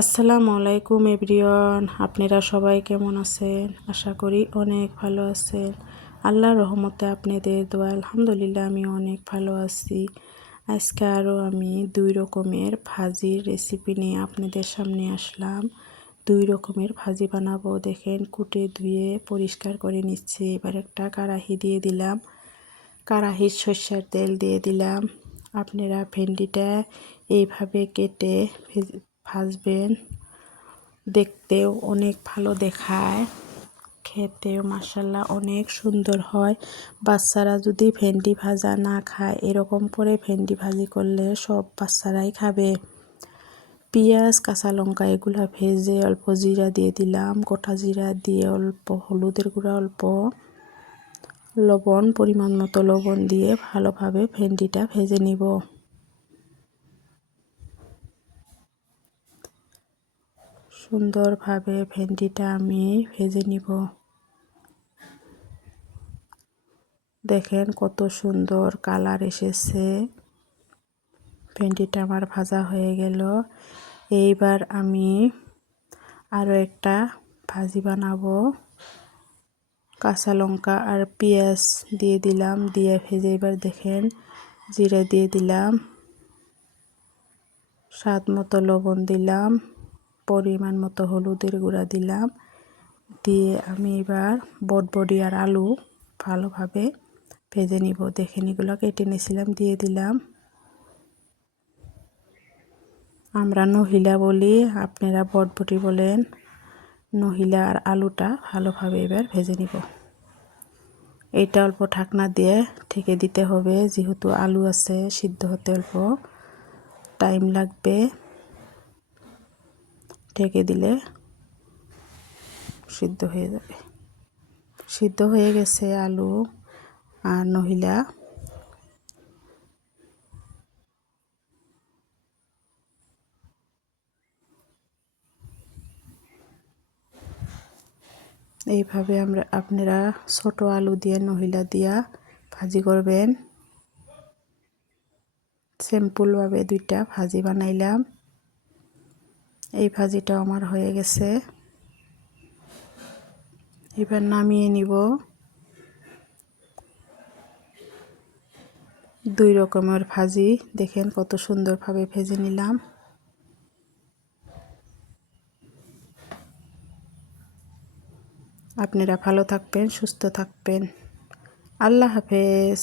আসসালামু আলাইকুম এভরিওয়ান, আপনারা সবাই কেমন আছেন? আশা করি অনেক ভালো আছেন। আল্লাহর রহমতে আপনাদের দোয়া আলহামদুলিল্লাহ আমি অনেক ভালো আছি। আজকে আরও আমি 2 রকমের ভাজির রেসিপি নিয়ে আপনাদের সামনে আসলাম। 2 রকমের ভাজি বানাবো। দেখেন কুটে ধুয়ে পরিষ্কার করে নিচ্ছি। এবার একটা কড়াহি দিয়ে দিলাম, কড়াহির সরষের তেল দিয়ে দিলাম। আপনারা ভেন্ডিটা এইভাবে কেটে ভাজবেন, দেখতেও অনেক ভালো দেখায়, খেতেও মাশাআল্লাহ অনেক সুন্দর হয়। বাচ্চারা যদি ভেন্ডি ভাজা না খায়, এরকম করে ভেন্ডি ভাজি করলে সব বাচ্চারাই খাবে। পেঁয়াজ কাঁচা লঙ্কা এগুলা ভেজে অল্প জিরা দিয়ে দিলাম, গোটা জিরা দিয়ে অল্প হলুদের গুঁড়া, অল্প লবণ, পরিমাণ মতো লবণ দিয়ে ভালোভাবে ভেন্ডিটা ভেজে নিব। সুন্দরভাবে ভেন্ডিটা আমি ভেজে নিব। দেখেন কত সুন্দর কালার এসেছে। ভেন্ডিটা আমার ভাজা হয়ে গেল। এইবার আমি আরও একটা ভাজি বানাবো। কাঁচা লঙ্কা আর পেঁয়াজ দিয়ে দিলাম, দিয়ে ভেজে এবার দেখেন জিরে দিয়ে দিলাম, স্বাদ মতো লবণ দিলাম, পরিমাণ মতো হলুদের গুঁড়া দিলাম, দিয়ে আমি এবার বটবডি আর আলু ভালোভাবে ভেজে নিব। দেখেন এগুলো কেটে নিয়েছিলাম, দিয়ে দিলাম। আমরা নহিলা বলি, আপনারা বটবটি বলেন। নহিলা আর আলুটা ভালোভাবে এবার ভেজে নিব। এইটা অল্প ঢাকনা দিয়ে ঢেকে দিতে হবে, যেহেতু আলু আছে, সিদ্ধ হতে অল্প টাইম লাগবে। ঢেকে দিলে সিদ্ধ হয়ে যাবে। সিদ্ধ হয়ে গেছে আলু আর নহিলা। এইভাবে আপনারা ছোট আলু দিয়ে নহিলা দিয়া ভাজি করবেন। সিম্পলভাবে 2টা ভাজি বানাইলাম। এই ভাজিটা আমার হয়ে গেছে। এবার নামিয়ে নিব। 2 রকমের ভাজি দেখেন কত সুন্দরভাবে ভেজে নিলাম। আপনারা ভালো থাকবেন, সুস্থ থাকবেন। আল্লাহ হাফেজ।